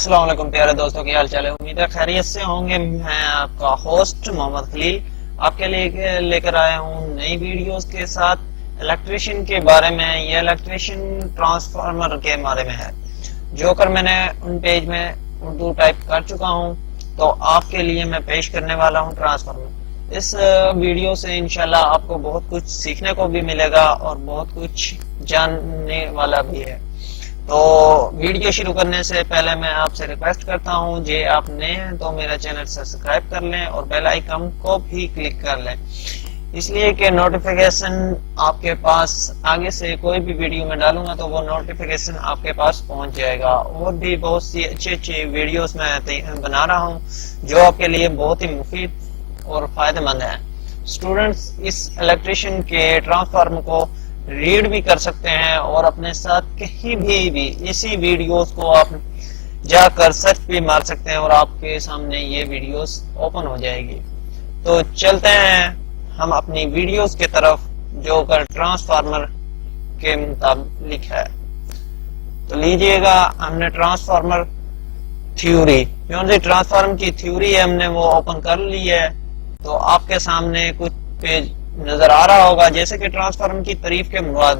السلام علیکم پیارے دوستوں، کی حال چال ہے؟ امید ہے خیریت سے ہوں گے۔ میں آپ کا ہوسٹ محمد خلیل آپ کے لیے لے کر آیا ہوں نئی ویڈیوز کے ساتھ الیکٹریشین کے بارے میں۔ یہ الیکٹریشین ٹرانسفارمر کے بارے میں ہے، جو کر میں نے ان پیج میں اردو ٹائپ کر چکا ہوں، تو آپ کے لیے میں پیش کرنے والا ہوں ٹرانسفارمر۔ اس ویڈیو سے انشاءاللہ آپ کو بہت کچھ سیکھنے کو بھی ملے گا اور بہت کچھ جاننے والا بھی ہے۔ تو ویڈیو شروع کرنے سے پہلے میں آپ سے ریکویسٹ کرتا ہوں، جی آپ نئے ہیں تو میرا چینل سبسکرائب کر لیں اور بیل آئیکن کو بھی کلک کر لیں، اس لیے کہ نوٹیفیکیشن آپ کے پاس آگے سے کوئی بھی ویڈیو میں ڈالوں گا تو وہ نوٹیفیکیشن آپ کے پاس پہنچ جائے گا۔ اور بھی بہت سی اچھی ویڈیوز میں بنا رہا ہوں جو آپ کے لیے بہت ہی مفید اور فائدہ مند ہے۔ اسٹوڈنٹس اس الیکٹریشین کے ٹرانسفارمر کو ریڈ بھی کر سکتے ہیں اور اپنے ساتھ کہیں بھی اسی ویڈیوز کو آپ جا کر سرچ بھی مار سکتے ہیں اور آپ کے سامنے یہ ویڈیوز اوپن ہو جائے گی۔ تو چلتے ہیں ہم اپنی ویڈیوز کی طرف جو کر ٹرانسفارمر کے متعلق ہے۔ تو لیجئے گا، ہم نے ٹرانسفارمر تھیوری ٹرانسفارمر کی تھیوری ہے، ہم نے وہ اوپن کر لی ہے۔ تو آپ کے سامنے کچھ پیج نظر آ رہا ہوگا، جیسے کہ ٹرانسفارمر کی تعریف کے مراد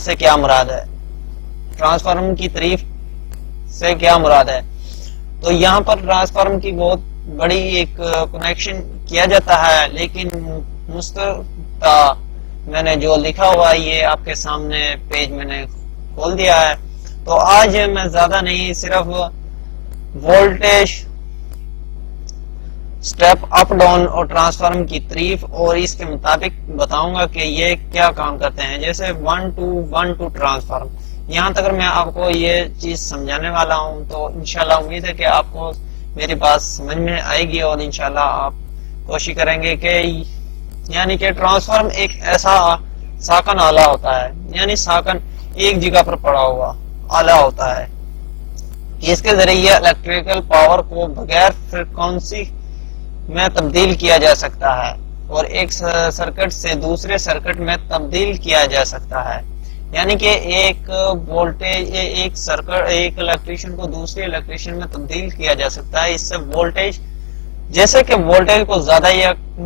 سے کیا مراد ہے، ٹرانسفارمر کی تعریف سے کیا مراد ہے۔ تو یہاں پر ٹرانسفارمر کی بہت بڑی ایک کنیکشن کیا جاتا ہے، لیکن مستقل میں نے جو لکھا ہوا ہے یہ آپ کے سامنے پیج میں نے کھول دیا ہے۔ تو آج میں زیادہ نہیں، صرف وولٹیج، سٹیپ اپ ڈاؤن اور ٹرانسفارمر کی تعریف اور اس کے مطابق بتاؤں گا کہ یہ کیا کام کرتے ہیں، جیسے 1 to 1 to ٹرانسفارمر۔ یہاں تک میں آپ کو یہ چیز سمجھانے والا ہوں، تو انشاءاللہ امید ہے کہ آپ کو میری بات سمجھ میں آئے گی اور انشاءاللہ آپ کوشش کریں گے کہ یعنی کہ ٹرانسفارمر ایک ایسا ساکن آلہ ہوتا ہے، یعنی ساکن ایک جگہ پر پڑا ہوا آلہ ہوتا ہے۔ اس کے ذریعے الیکٹریکل پاور کو بغیر فریکوینسی میں تبدیل کیا جا سکتا ہے اور ایک سرکٹ سے دوسرے سرکٹ میں تبدیل کیا جا سکتا ہے، یعنی کہ ایک الیکٹریشین کو دوسرے الیکٹریشین میں تبدیل کیا جا سکتا ہے۔ اس سے وولٹیج، جیسے کہ وولٹیج کو زیادہ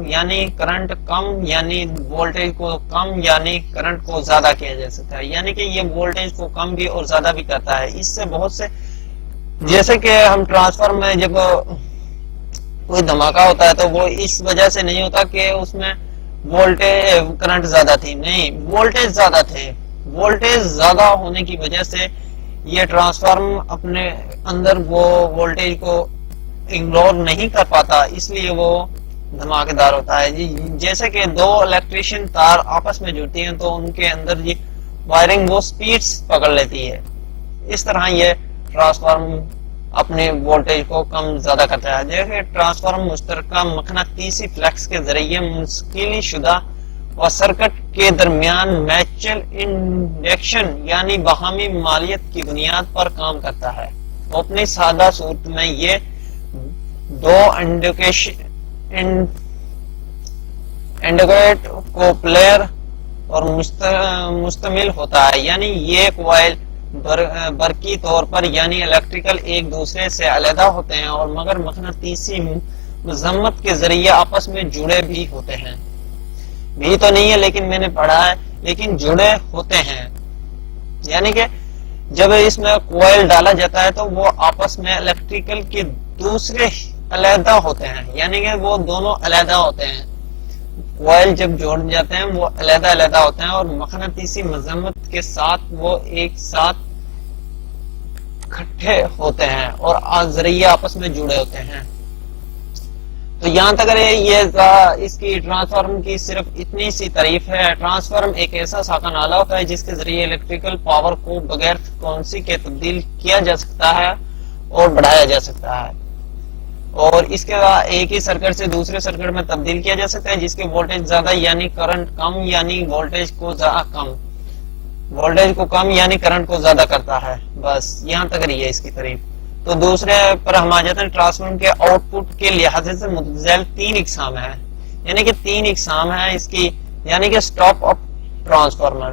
یعنی کرنٹ کم، یعنی وولٹیج کو کم یعنی کرنٹ کو زیادہ کیا جا سکتا ہے، یعنی کہ یہ وولٹیج کو کم بھی اور زیادہ بھی کرتا ہے۔ اس سے بہت سے، جیسے کہ ہم ٹرانسفارمر میں جب کوئی دھماکہ ہوتا ہے تو وہ اس وجہ سے نہیں ہوتا کہ اس میں وولٹیج کرنٹ زیادہ تھی، نہیں، وولٹیج زیادہ تھے۔ وولٹیج زیادہ ہونے کی وجہ سے یہ ٹرانسفارمر اپنے اندر وہ وولٹیج کو اگنور نہیں کر پاتا، اس لیے وہ دھماکے دار ہوتا ہے۔ جیسے کہ دو الیکٹریشین تار آپس میں جڑتی ہیں تو ان کے اندر یہ وائرنگ وہ سپیڈز پکڑ لیتی ہے، اس طرح یہ ٹرانسفارمر اپنے وولٹیج کو کم زیادہ کرتا ہے۔ جیسے ٹرانسفارمر مشترکہ مقناطیسی فلیکس کے ذریعے منتقلی شدہ و سرکٹ کے درمیان میچل انڈکشن یعنی باہمی مماثلت کی بنیاد پر کام کرتا ہے۔ اپنی سادہ صورت میں یہ دو انڈکیٹ کوپلر اور مشتمل ہوتا ہے، یعنی یہ کوائل برقی طور پر یعنی الیکٹریکل ایک دوسرے سے علیحدہ ہوتے ہیں اور مگر مقناطیسی مزاحمت کے ذریعے آپس میں جڑے بھی ہوتے ہیں، بھی تو نہیں ہے لیکن میں نے پڑھا ہے، لیکن جڑے ہوتے ہیں، یعنی کہ جب اس میں کوائل ڈالا جاتا ہے تو وہ آپس میں الیکٹریکل کے دوسرے علیحدہ ہوتے ہیں، یعنی کہ وہ دونوں علیحدہ ہوتے ہیں۔ کوائل جب جوڑ جاتے ہیں وہ علیحدہ ہوتے ہیں اور مقناطیسی مزاحمت کے ساتھ وہ ایک ساتھ اکٹھے ہوتے ہیں اور ذریعے آپس میں جڑے ہوتے ہیں۔ تو یہاں تک یہ اس کی ٹرانسفارمر کی صرف اتنی سی تعریف ہے۔ ٹرانسفارمر ایک ایسا ساکن آلہ ہوتا ہے جس کے ذریعے الیکٹریکل پاور کو بغیر فریکوینسی کے تبدیل کیا جا سکتا ہے اور بڑھایا جا سکتا ہے، اور اس کے ایک ہی سرکٹ سے دوسرے سرکٹ میں تبدیل کیا جا سکتا ہے جس کے وولٹیج زیادہ یعنی کرنٹ کم یعنی وولٹیج کو کم یعنی کرنٹ کو زیادہ کرتا ہے۔ بس یہاں تک رہی ہے اس کی تعریف۔ تو دوسرے پر ہم آ جاتے ہیں، ٹرانسفارمر کے آؤٹ پٹ کے لحاظ سے متزلزل 3 اقسام ہے، یعنی کہ 3 اقسام ہے اس کی، یعنی کہ سٹاپ اپ ٹرانسفارمر،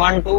1 2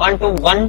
1 2 1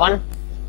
1